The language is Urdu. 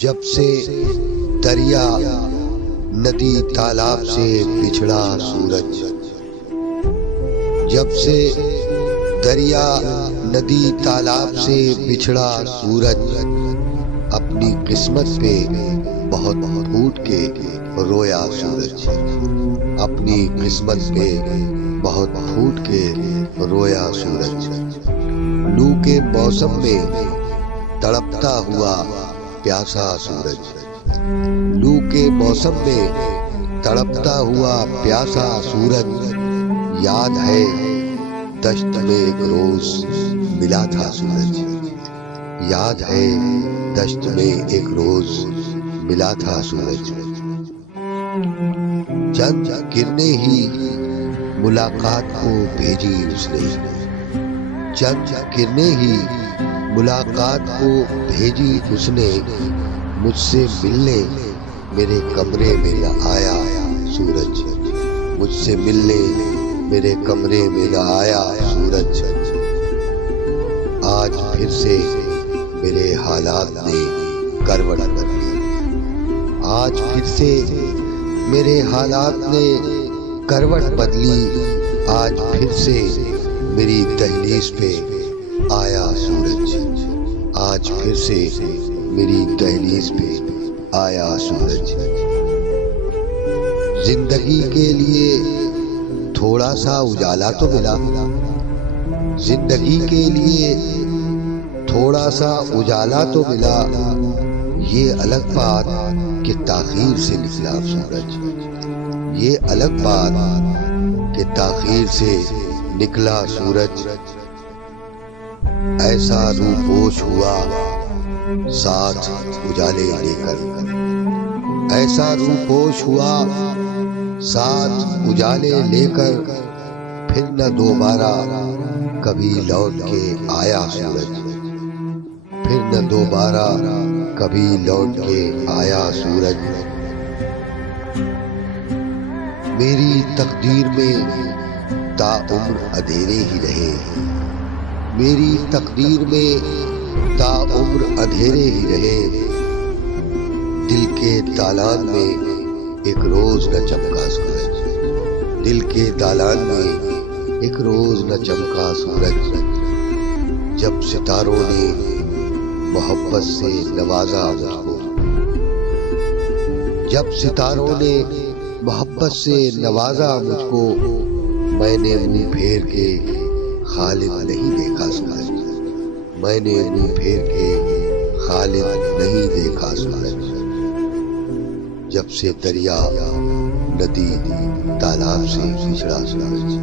جب سے دریا ندی تالاب سے بچھڑا سورج، جب سے دریا ندی تالاب سے بچھڑا سورج، اپنی قسمت پہ بہت پھوٹ کے رویا سورج، اپنی قسمت پہ بہت پھوٹ کے رویا سورج۔ لو کے موسم میں تڑپتا ہوا پیاسا سورج، لو کے موسم میں تڑپتا ہوا پیاسا سورج، یاد ہے دشت میں ایک روز ملا تھا سورج، یاد ہے دشت میں ایک روز ملا تھا سورج۔ چند کرنیں ہی ملاقات کو بھیجی اس نے، چند کرنیں ہی ملاقات کو بھیجی اس نے، مجھ سے ملنے میرے کمرے میں نہ آیا سورج، مجھ سے ملنے میرے کمرے میں نہ آیا سورج۔ آج پھر سے میرے حالات نے کروٹ بدلی، آج پھر سے میرے حالات نے کروٹ بدلی، آج پھر سے میری دہلیز پہ آیا سورج، آج پھر سے میری دہلیز پہ آیا سورج۔ زندگی کے لیے تھوڑا سا اجالا تو ملا، زندگی کے لیے تھوڑا سا اجالا تو ملا، یہ الگ بات کہ تاخیر سے نکلا سورج، یہ الگ بات کہ تاخیر سے نکلا سورج۔ ایسا روپوش ہوا ساتھ اجالے لے کر، ایسا روپوش ہوا ساتھ اجالے لے کر، پھر نہ دوبارہ کبھی لوٹ کے آیا سورج، پھر نہ دوبارہ کبھی لوٹ کے آیا سورج۔ میری تقدیر میں تا عمر اندھیرے ہی رہے، میری تقدیر میں تا عمر اندھیرے ہی رہے، دل کے دالان میں ایک روز نہ چمکا سورج، دل کے دالان میں ایک روز نہ چمکا سورج۔ جب ستاروں نے محبت سے نوازا مجھ کو، جب ستاروں نے محبت سے نوازا مجھ کو، میں نے منہ پھیر کے خالد نہیں دیکھا سورج، میں نے منہ پھیر کے خالد نہیں دیکھا سورج۔ جب سے دریا ندی تالاب سے بچھڑا سورج،